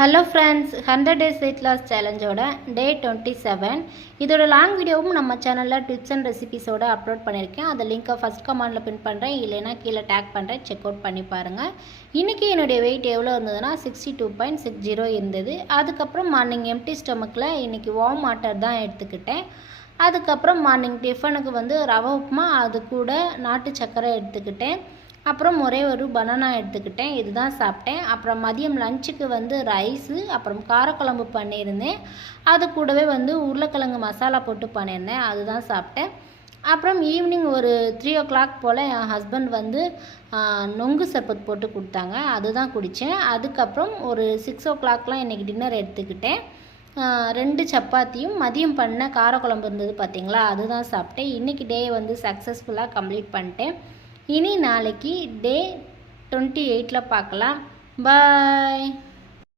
Hello friends, 100 days weight loss சேலஞ்சோட day 27. இதோட long வீடியோவும் நம்ம சேனலில் டிப்ஸ் அண்ட் ரெசிபிஸோடு அப்லோட் பண்ணியிருக்கேன். அந்த லிங்க்கை ஃபஸ்ட் கமெண்டில் பின் பண்ணுறேன், இல்லைனா கீழே டேக் பண்ணுறேன், செக் அவுட் பண்ணி பாருங்கள். இன்றைக்கி என்னுடைய வெயிட் எவ்வளோ இருந்ததுன்னா 62.60 இருந்தது. அதுக்கப்புறம் மார்னிங் எம்டி ஸ்டொமக்கில் இன்றைக்கி வார்ம் வாட்டர் தான் எடுத்துக்கிட்டேன். அதுக்கப்புறம் மார்னிங் டிஃபனுக்கு ரவை உப்புமா, அது கூட நாட்டு சர்க்கரை எடுத்துக்கிட்டேன். அப்புறம் ஒரே ஒரு பனானா எடுத்துக்கிட்டேன். இதுதான் சாப்பிட்டேன். அப்புறம் மதியம் லஞ்சுக்கு ரைஸு, அப்புறம் காரக்குழம்பு பண்ணியிருந்தேன். அது கூடவே உருளைக்கிழங்கு மசாலா போட்டு பண்ணியிருந்தேன், அதுதான் சாப்பிட்டேன். அப்புறம் ஈவினிங் ஒரு 3 o'clock போல் என் ஹஸ்பண்ட் நொங்கு சர்பத் போட்டு கொடுத்தாங்க, அதுதான் குடித்தேன். அதுக்கப்புறம் ஒரு 6 o'clockலாம் இன்றைக்கி டின்னர் எடுத்துக்கிட்டேன். 2 சப்பாத்தியும் மதியம் பண்ண காரக்குழம்பு இருந்தது பார்த்திங்களா, அதுதான் சாப்பிட்டேன். இன்றைக்கி டே சக்ஸஸ்ஃபுல்லாக கம்ப்ளீட் பண்ணிட்டேன். இனி நாளைக்கு டே 28 பார்க்கலாம். பாய்.